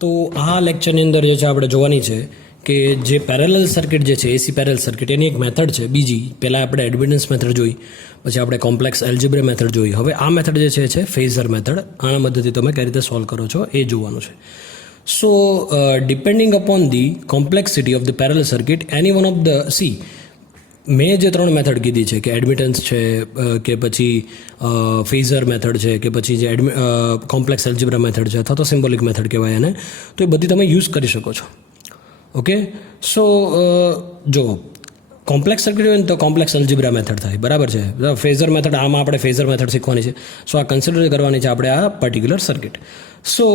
તો આ લેક્ચરની અંદર જે છે આપણે જોવાની છે કે જે પેરેલલ સર્કિટ જે છે એસી પેરેલલ સર્કિટ એની એક મેથડ છે બીજી. પહેલાં આપણે એડમિટન્સ મેથડ જોઈ, પછી આપણે કોમ્પ્લેક્સ એલ્જિબ્રા મેથડ જોઈ. હવે આ મેથડ જે છે ફેઝર મેથડ. આના મદદથી તમે કઈ રીતે સોલ્વ કરો છો એ જોવાનું છે. So depending upon the complexity of the parallel circuit any one of the મેં જે ત્રણ મેથડ કીધી છે કે એડમિટન્સ છે કે પછી ફેઝર મેથડ છે કે પછી જે કોમ્પ્લેક્સ એલ્જિબ્રા મેથડ છે અથવા તો સિમ્બોલિક મેથડ કહેવાય એને, તો એ બધી તમે યુઝ કરી શકો છો. ઓકે, સો જો કોમ્પ્લેક્સ સર્કિટ હોય ને તો કોમ્પ્લેક્સ એલ્જિબ્રા મેથડ થાય, બરાબર છે. ફેઝર મેથડ, આમાં આપણે ફેઝર મેથડ શીખવાની છે. સો આ કન્સિડર કરવાની છે આપણે આ particular circuit. So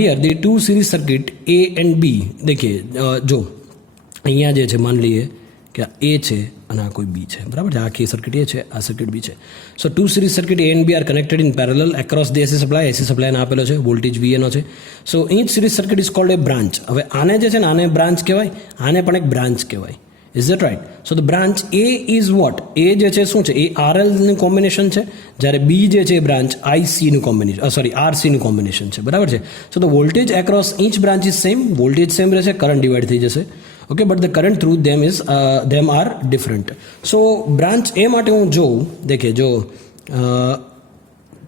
here the two series circuit A and B. દેખીએ, જો અહીંયા જે છે માન લઈએ કે આ એ છે અને આ કોઈ બી છે, બરાબર છે. આખી સર્કિટ એ છે, આ સર્કિટ બી છે. So two series circuit A and B are connected in parallel across the AC supply. AC સપ્લાયને આપેલો છે, વોલ્ટેજ વી એનો છે. So each series circuit is called a branch. હવે આને જે છે ને આને બ્રાન્ચ કહેવાય, આને પણ એક બ્રાન્ચ કહેવાય. Is that right? So the branch A is what? એ જે છે શું છે? એ આરએલનું કોમ્બિનેશન છે, જ્યારે બી જે છે એ બ્રાન્ચ આઈસીનું કોમ્બિનેશન, આરસીનું કોમ્બિનેશન છે, બરાબર છે. So the voltage across each branch is same. Voltage same રહેશે, કરંટ ડિવાઈડ થઈ જશે. Okay, but the current through them are different. So branch A માટે હું જોઉં, દેખે જો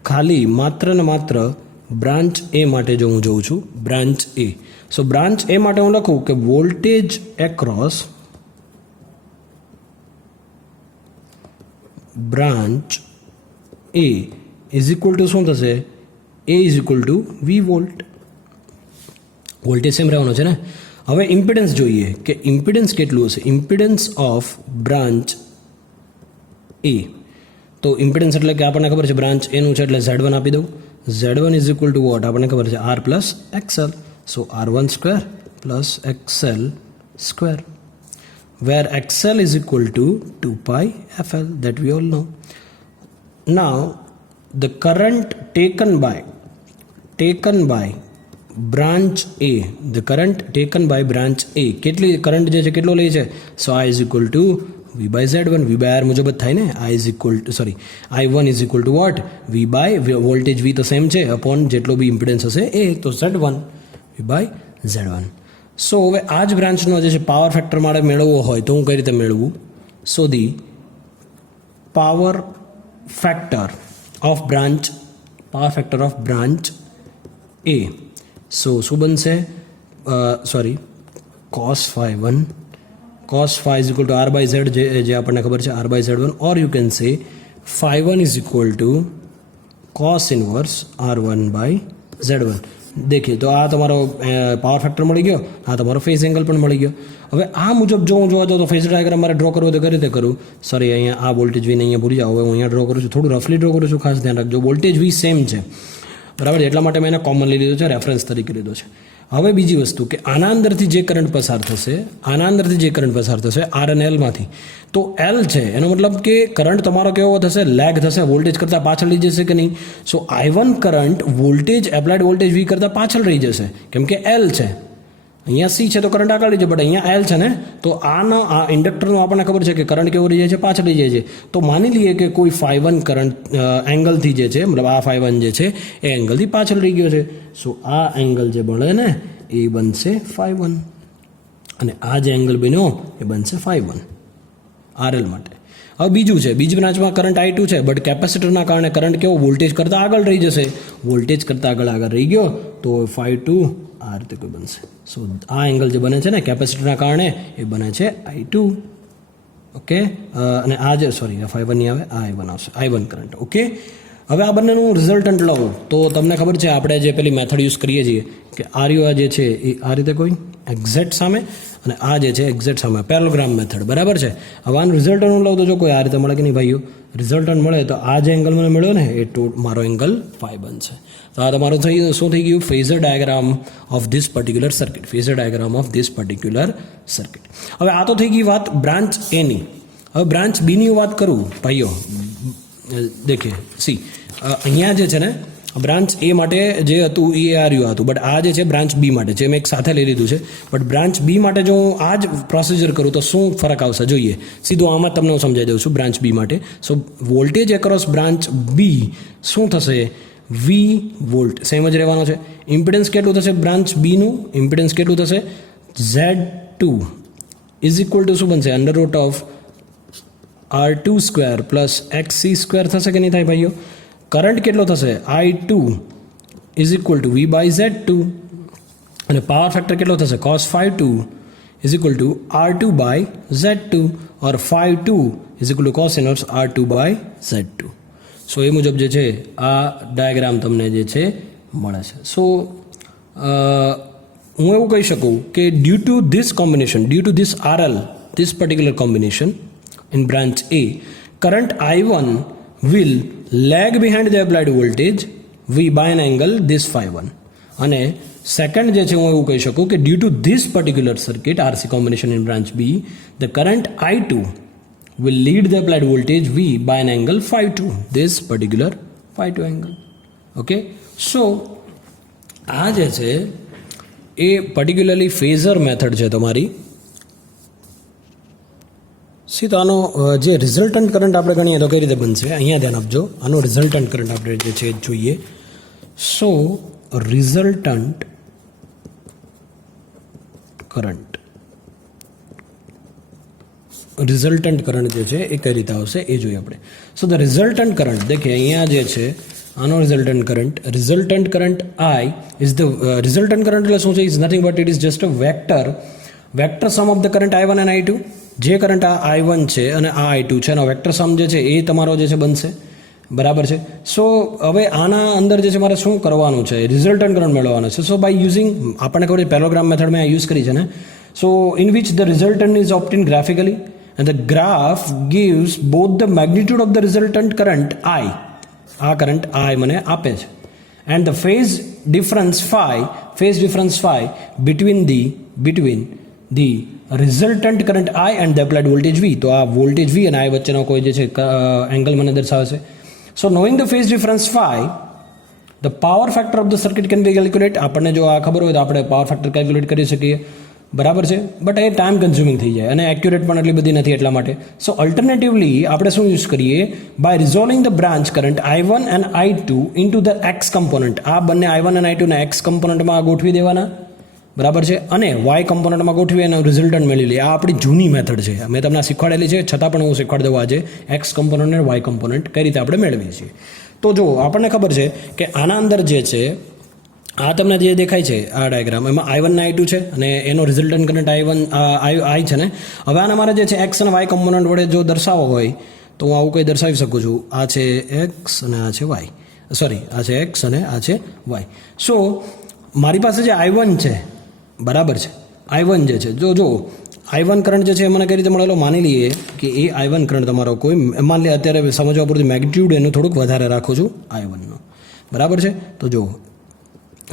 ખાલી માત્ર ને માત્ર બ્રાન્ચ એ માટે જો હું જોઉં છું, branch A. So branch A માટે હું લખું કે voltage across branch A is equal to શું થશે? A is equal to V volt. Voltage same રહેવાનો છે ને. હવે ઇમ્પિડન્સ જોઈએ કે ઇમ્પિડન્સ કેટલું હશે. ઇમ્પિડન્સ ઓફ બ્રાન્ચ એ, તો ઇમ્પિડન્સ એટલે કે આપણને ખબર છે બ્રાન્ચ એનું છે એટલે Z1 આપી દઉં. Z1 is equal two vote? આપણને ખબર છે R plus XL. So R1 square plus XL square, where XL is equal to 2 pi FL, that we all know. Now the current taken by branch A, the current taken by branch A, કેટલી current જે છે કેટલો લે છે? સો I is equal to V by Z1. V by R મુજબ જ થાય ને. I1 is equal to what? V by voltage V તો સેમ છે અપોન જેટલો બી ઇમ્પિડન્સ હશે એ, તો Z1, V by Z1. સો હવે આ જ બ્રાન્ચનો જે છે પાવર ફેક્ટર મારે મેળવવો હોય તો હું કઈ રીતે મેળવું? So the power factor of branch A. So શું બનશે? cos phi is equal to R by Z, જે આપણને ખબર છે R by Z1, or you can say phi 1 is equal to cos inverse R1 by Z1. દેખીએ તો આ તમારો power factor મળી ગયો, આ તમારો ફેઝ એંગલ પણ મળી ગયો. હવે આ મુજબ જો હું જોવા જાઉં તો ફેઝ ડાયાગ્રામ મારે ડ્રો કરવો તો કઈ રીતે કરું? સોરી, અહીંયા આ વોલ્ટેજ વીને અહીંયા ભૂલી જાઓ. હવે હું અહીંયા ડ્રો કરું છું, થોડું રફલી ડ્રો કરું છું, ખાસ ધ્યાન રાખજો. વોલ્ટેજ વી સેમ છે, બરાબર, એટલા માટે મેં એને કોમન લઈ લીધો છે, રેફરન્સ તરીકે લીધો છે. હવે બીજી વસ્તુ કે આના અંદરથી જે કરંટ પસાર થશે આર અને એલમાંથી, તો એલ છે એનો મતલબ કે કરંટ તમારો કેવો થશે? લેગ થશે, વોલ્ટેજ કરતાં પાછળ રહી જશે કે નહીં? So I1 current voltage applied voltage V કરતાં પાછળ રહી જશે, કેમ કે એલ છે. અહીંયા સી છે તો કરંટ આગળ રહી જાય, બટ અહીંયા એલ છે ને, તો આ ઇન્ડક્ટરનો આપણને ખબર છે કે કરંટ કેવો રહી જાય છે? પાછળ રહી જાય છે. તો માની લઈએ કે કોઈ phi 1 કરંટ એંગલથી જે છે, મતલબ આ phi 1 જે છે એ એંગલથી પાછળ રહી ગયો છે. સો આ એંગલ જે બને ને એ બનશે phi 1, અને આ જે એંગલ બન્યો એ બનશે phi 1 RL માટે. હવે બીજું છે, બીજી બ્રાન્ચમાં કરંટ I2 છે, બટ કેપેસિટરના કારણે કરંટ કેવો? વોલ્ટેજ કરતાં આગળ રહી જશે. વોલ્ટેજ કરતાં આગળ રહી ગયો તો phi 2 આ રીતે કોઈ બનશે. સો આ એંગલ જે બને છે ને કેપેસિટરના કારણે એ બને છે I2. ઓકે, અને આ જે phi 1 નહીં આવે, આ I1 આવશે, I1 કરંટ. ઓકે, હવે આ બંનેનું રિઝલ્ટન્ટ લઉં તો તમને ખબર છે આપણે જે પેલી મેથડ યુઝ કરીએ છીએ કે આર્યો જે છે એ આ રીતે કોઈ એક્ઝેક્ટ સામે, અને આ જે છે એક્ઝેક્ટ સામે, પેરેલોગ્રામ મેથડ, બરાબર છે. હવે આનું રિઝલ્ટન્ટ હું લઉં તો જો કોઈ આ રીતે મળે કે નહીં ભાઈઓ? રિઝલ્ટન્ટ મળે તો આ જે એંગલ મને મળ્યો ને એ મારો એંગલ phi બનશે. તો આ તમારું શું થઈ ગયું? Phasor diagram of this particular circuit. હવે આ તો થઈ ગઈ વાત બ્રાન્ચ એની. હવે બ્રાન્ચ બીની વાત કરું ભાઈઓ, દેખે સી અહીંયા જે છે ને બ્રાન્ચ એ માટે જે હતું એ આર્યું હતું, બટ આ જે છે બ્રાન્ચ બી માટે છે, મેં એક સાથે લઈ લીધું છે. બટ બ્રાન્ચ બી માટે જો હું આ જ પ્રોસિજર કરું તો શું ફરક આવશે જોઈએ. સીધું આમાં તમને હું સમજાવી દઉં છું બ્રાન્ચ બી માટે. સો વોલ્ટેજ એક્રોસ બ્રાન્ચ બી શું થશે? વી વોલ્ટ સેમ જ રહેવાનો છે. ઇમ્પિડન્સ કેટલું થશે બ્રાન્ચ બીનું? ઇમ્પિડન્સ કેટલું થશે? Z2 ઇઝ ઇક્વલ ટુ શું બનશે? Under root of R2 square plus XC square થશે કે નહીં થાય ભાઈઓ? કરંટ કેટલો થશે? I2 is equal to V by Z2 અને પાવર ફેક્ટર કેટલો થશે? cos phi 2 is equal to R2 by Z2 or phi 2 is equal to cos inverse R2 by Z2. So એ મુજબ જે છે આ ડાયાગ્રામ તમને જે છે મળે છે. સો હું એવું કહી શકું કે due to this combination, due to this RL, this particular combination in branch A, current I1 will lag behind the applied voltage V by an angle this phi 1. અને સેકન્ડ જે છે હું એવું કહી શકું કે due to this particular circuit RC combination in branch B, the current I2 will lead the applied voltage V by an angle phi 2, this particular phi 2 angle. Okay, so આ જે છે એ પર્ટિક્યુલરલી ફેઝર મેથડ છે તમારી. C તો આનો જે resultant current આપણે ગણીએ તો કઈ રીતે બનશે? અહીંયા ધ્યાન આપજો. આનો રિઝલ્ટન્ટ કરંટ આપણે જે છે જોઈએ. સો રિઝલ્ટન્ટ કરંટ જે છે એ કઈ રીતે આવશે એ જોઈએ આપણે. સો ધ રિઝલ્ટન્ટ કરંટ દેખીએ અહીંયા જે છે આનો resultant current I is the resultant current એટલે શું છે? Is nothing but it is just a vector sum of the current I1 and I2. જે કરંટ આ I1 છે અને આ I2 છે એનો વેક્ટર સમ જે છે એ તમારો જે છે બનશે. બરાબર છે. સો હવે આના અંદર જે છે મારે શું કરવાનું છે? રિઝલ્ટન્ટ કરંટ મેળવવાનો છે. સો બાય યુઝિંગ આપણને ખબર છે પેલોગ્રામ મેથડ મેં યુઝ કરી છે ને. So in which the resultant is obtained graphically and the graph gives both the magnitude of the resultant current I, આ કરંટ I મને આપે છે, and the phase difference phi between the resultant current I and the applied voltage V. તો આ voltage V અને I વચ્ચેનો કોઈ જે છે એંગલ મને દર્શાવે છે. So knowing the phase difference phi, the power factor of the circuit can be calculate. આપણને જો આ ખબર હોય તો આપણે પાવર ફેક્ટર કેલ્ક્યુલેટ કરી શકીએ. બરાબર છે. બટ એ ટાઈમ કન્ઝ્યુમિંગ થઈ જાય અને એક્યુરેટ પણ એટલી બધી નથી એટલા માટે. સો અલ્ટરનેટિવલી આપણે શું યુઝ કરીએ? By resolving the branch current I1 and I2 into the X component. આ બંને I1 અને I2 ને એક્સ કમ્પોનન્ટમાં ગોઠવી દેવાના. બરાબર છે. અને વાય કમ્પોનન્ટમાં ગોઠવી અને રિઝલ્ટન્ટ મેળવી લે. આ આપણી જૂની મેથડ છે, મેં તમને શીખવાડેલી છે, છતાં પણ હું શીખવાડી દઉં આજે એક્સ કમ્પોનન્ટ અને વાય કમ્પોનન્ટ કઈ રીતે આપણે મેળવીએ છીએ. તો જો આપણને ખબર છે કે આના અંદર જે છે આ તમને જે દેખાય છે આ ડાયાગ્રામ, એમાં I1 અને I2 છે અને એનો રિઝલ્ટન્ટ કરંટ I છે ને. હવે આના મારે જે છે એક્સ અને વાય કમ્પોનન્ટ વડે જો દર્શાવવો હોય તો હું આવું કંઈ દર્શાવી શકું છું. આ છે એક્સ અને આ છે વાય, સોરી આ છે એક્સ અને આ છે વાય. સો મારી પાસે જે I1 છે, બરાબર છે, I1 જે છે જો I1 કરંટ જે છે એ મને કઈ રીતે મળેલો? માની લઈએ કે એ I1 કરંટ તમારો કોઈ, માની લે અત્યારે સમજવા પૂરતી મેગ્નિટ્યુડ એનું થોડુંક વધારે રાખું છું I1 નો. બરાબર છે. તો જો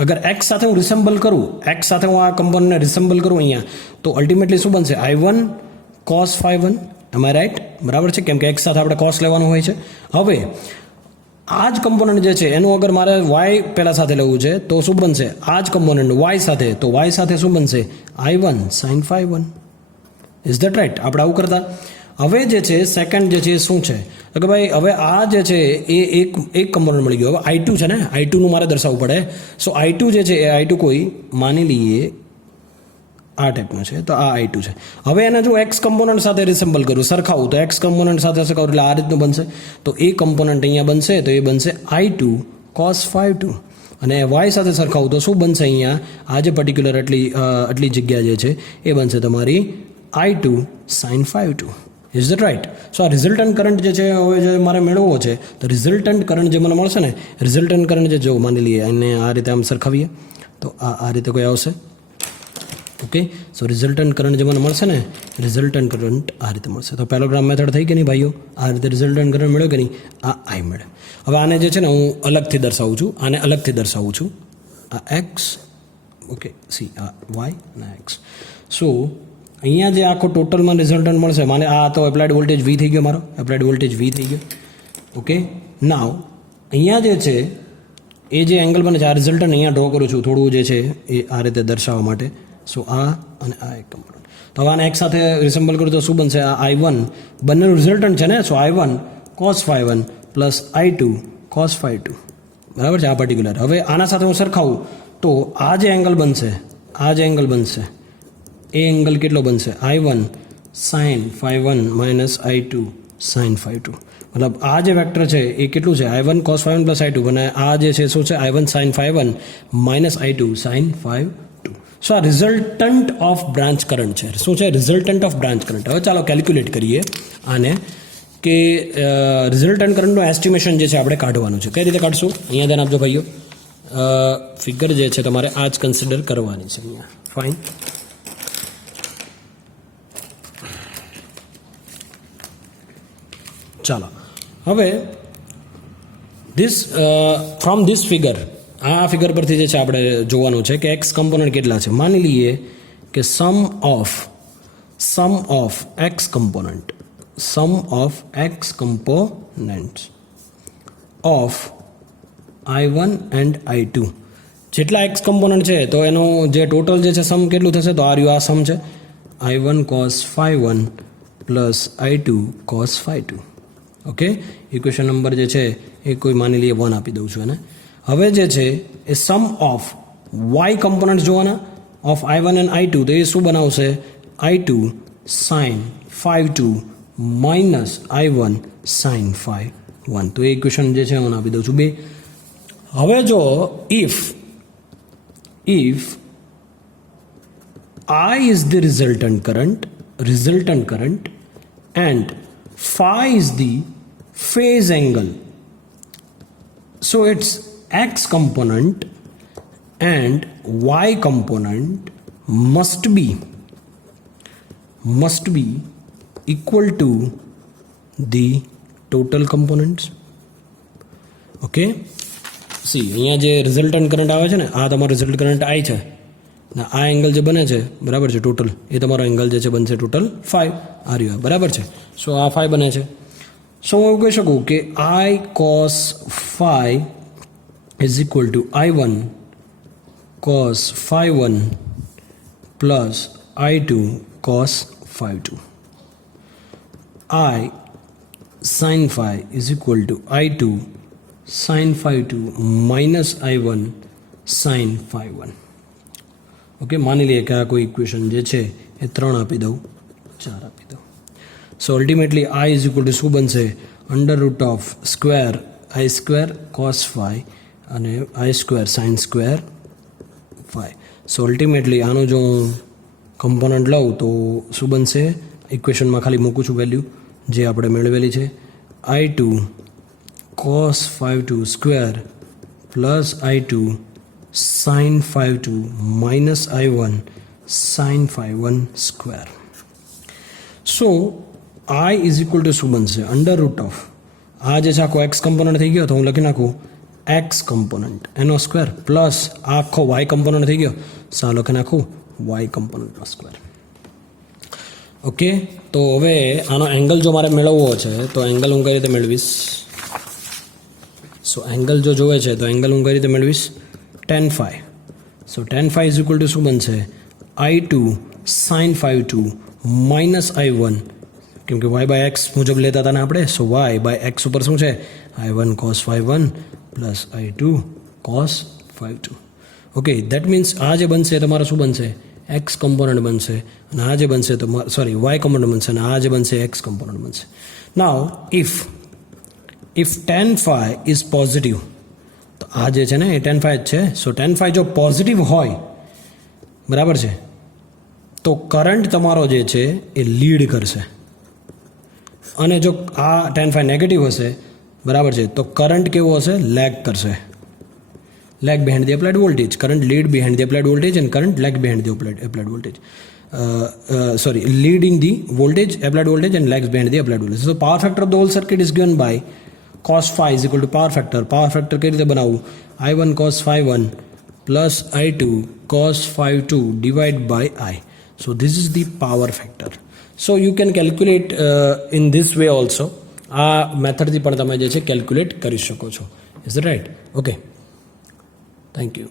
અગર એક્સ સાથે હું રિસેમ્બલ કરું, એક્સ સાથે હું આ કમ્પોનન્ટને રિસેમ્બલ કરું અહીંયા, તો અલ્ટિમેટલી શું બનશે? I1 cos phi 1. Am I right? બરાબર છે, કેમ કે એક્સ સાથે આપણે કોસ લેવાનું હોય છે. હવે આ જ કમ્પોનન્ટ જે છે એનું અગર મારે વાય પહેલાં સાથે લેવું છે તો શું બનશે? આ જ કમ્પોનન્ટ વાય સાથે, તો વાય સાથે શું બનશે? I1 sin phi 1. Is that right? આપણે આવું કરતા. હવે જે છે સેકન્ડ જે છે એ શું છે કે ભાઈ હવે આ જે છે એ એક કમ્પોનન્ટ મળી ગયો. હવે I2 છે ને, I2નું મારે દર્શાવવું પડે. સો I2 જે છે એ I2 કોઈ માની લઈએ આ ટાઈપનું છે, તો આ I2 છે. હવે એને જો એક્સ કમ્પોનન્ટ સાથે રિસેમ્બલ કરું, સરખાવું, તો એક્સ કમ્પોનન્ટ સાથે સરખાવું એટલે આ રીતનું બનશે. તો એ કમ્પોનન્ટ અહીંયા બનશે તો એ બનશે I2 cos phi 2. અને વાય સાથે સરખાવું તો શું બનશે? અહીંયા આ જે પર્ટિક્યુલર આટલી જગ્યા જે છે એ બનશે તમારી I2 sin phi 2. Is that right? So આ રિઝલ્ટન્ટ કરંટ જે છે હવે જે મારે મેળવવો છે, તો રિઝલ્ટન્ટ કરંટ જે મને મળશે ને, રિઝલ્ટન્ટ કરંટ જે જો માની લઈએ અને આ રીતે આમ સરખાવીએ તો આ રીતે કોઈ આવશે. ઓકે, સો રિઝલ્ટન્ટ કરંટ જે મને મળશે ને, રિઝલ્ટન્ટ કરંટ આ રીતે મળશે. તો પેલોગ્રામ મેથડ થઈ કે નહીં ભાઈઓ? આ રીતે રિઝલ્ટન્ટ કરંટ મળ્યો કે નહીં? આ I મળે. હવે આને જે છે ને હું અલગથી દર્શાવું છું, આને અલગથી દર્શાવું છું. આ એક્સ, ઓકે, સી આ વાય અને એક્સ. સો અહીંયા જે આખો ટોટલમાં રિઝલ્ટન્ટ મળશે, માને આ તો એપ્લાઇડ વોલ્ટેજ V થઈ ગયો, મારો એપ્લાઇડ વોલ્ટેજ V થઈ ગયો. ઓકે, નાવ અહીંયા જે છે એ જે એંગલ બને છે, આ રિઝલ્ટન્ટ અહીંયા ડ્રો કરું છું થોડું જે છે એ આ રીતે દર્શાવવા માટે. સો આ અને આ એક કમ્પોનન્ટ. તો હવે આને એક સાથે રિસેમ્બલ કરું તો શું બનશે? આ I1 બંનેનું રિઝલ્ટન્ટ છે ને, સો I1 cos phi 1 plus I2 cos phi 2. બરાબર છે, આ પર્ટિક્યુલર. હવે આના સાથે હું સરખાવું તો આ જે એંગલ બનશે, એ એંગલ કેટલો બનશે? I1 sin phi1 minus I2 sin phi2. મતલબ આ જે વેક્ટર છે એ કેટલું છે? I1 cos phi1 plus I2, અને આ જે છે શું છે? I1 sin phi1 minus I2 sin phi2. સો આ રિઝલ્ટન્ટ ઓફ બ્રાન્ચ કરંટ છે. શું છે? Resultant of branch current. હવે ચાલો કેલ્ક્યુલેટ કરીએ આને, કે રિઝલ્ટન્ટ કરંટનું એસ્ટિમેશન જે છે આપણે કાઢવાનું છે. કઈ રીતે કાઢશું? અહીંયા ધ્યાન આપજો ભાઈઓ. ફિગર જે છે તમારે આ જ કન્સિડર કરવાની છે અહીંયા. ફાઇન. ચાલો હવે ફ્રોમ ધીસ ફિગર, આ ફિગર પરથી જે છે આપણે જોવાનું છે કે એક્સ કમ્પોનન્ટ કેટલા છે. માની લઈએ કે sum of X component of I1 and I2, જેટલા એક્સ કમ્પોનન્ટ છે તો એનું જે ટોટલ જે છે સમ કેટલું થશે? તો આ સમ છે I1 cos phi1 plus I2 cos phi2. Okay, equation number જે છે એ કોઈ માની લઈએ 1 આપી દઉં છું એને. હવે જે છે એ સમ ઓફ વાય કમ્પોનન્ટ જોવાના ઓફ I1 એન્ડ I2, તો એ શું બનાવશે? I2 sin phi2 minus I1 sin phi1. તો એ ઇક્વેશન જે છે હું આપી દઉં છું 2. હવે જો if I is the resultant current and phi is the phase angle, so its x component and y component must be equal to the total components. Okay, C અહીંયા જે રિઝલ્ટન્ટ કરંટ આવે છે ને, આ તમારો રિઝલ્ટ કરંટ I છે ને આ એંગલ જે બને છે બરાબર છે ટોટલ, એ તમારો એંગલ જે છે બનશે ટોટલ 5 આ બરાબર છે. સો આ 5 બને છે. સો હું એવું કહી શકું કે I cos phi is equal to I1 cos phi1 plus I2 cos phi2. I sin phi is equal to I2 sin phi2 minus I1 sin phi1. Okay, માની લઈએ કે આ કોઈ ઇક્વેશન જે છે એ 3 આપી દઉં, 4 આપી દઉં. So ultimately I is equal to શું બનશે? Under root of square I square cos phi અને I square sin square phi. So ultimately આનું જો હું કમ્પોનન્ટ લઉં તો શું બનશે? ઇક્વેશનમાં ખાલી મૂકું છું વેલ્યુ જે આપણે મેળવેલી છે. I2 cos phi2 square plus I2 sin phi2 minus I1 sin phi1 square. So I is equal to શું બનશે? અંડર રૂટ ઓફ આ જે છે આખો એક્સ કમ્પોનન્ટ થઈ ગયો તો હું લખી નાખું એક્સ કમ્પોનન્ટ એનો સ્ક્વેર પ્લસ આ આખો વાય કમ્પોનન્ટ થઈ ગયો, સા લખી નાખું વાય કમ્પોનન્ટનો સ્ક્વેર. ઓકે, તો હવે આનો એંગલ જો મારે મેળવવો છે તો એંગલ હું કઈ રીતે મેળવીશ? સો એંગલ જો જોવે છે તો એંગલ હું કઈ રીતે મેળવીશ? tan phi. So tan phi is equal to શું બનશે? I2 sin phi2 minus I1, કેમ કે y બાય એક્સ મુજબ લેતા હતા ને આપણે, સો y બાય એક્સ ઉપર શું છે? I1 cos phi1 plus I2 cos phi2. Okay, that means આ જે બનશે તમારે શું બનશે? એક્સ કમ્પોનન્ટ બનશે, અને આ જે બનશે તો સોરી વાય કમ્પોનન્ટ બનશે, અને આ જે બનશે એક્સ કમ્પોનન્ટ બનશે. Now if tan phi is positive, તો આ જે છે ને એ tan phi જ છે. સો tan phi જો પોઝિટિવ હોય બરાબર છે તો કરંટ તમારો જે છે એ લીડ કરશે, અને જો આ tan phi નેગેટિવ હશે બરાબર છે તો કરંટ કેવો હશે? લેગ કરશે. lag behind the applied voltage. Current lead behind the applied voltage and current lag behind the applied voltage. Leading the voltage, applied voltage, and lags behind the applied voltage. So power factor of the whole circuit is given by cos phi is equal to power factor. Power factor કઈ રીતે બનાવવું? I1 cos phi1 plus I2 cos phi2 divided by I. So this is the power factor. So you can calculate in this way also. આ મેથડથી પણ તમે જે છે calculate કરી શકો છો. Is that right? Okay. Thank you.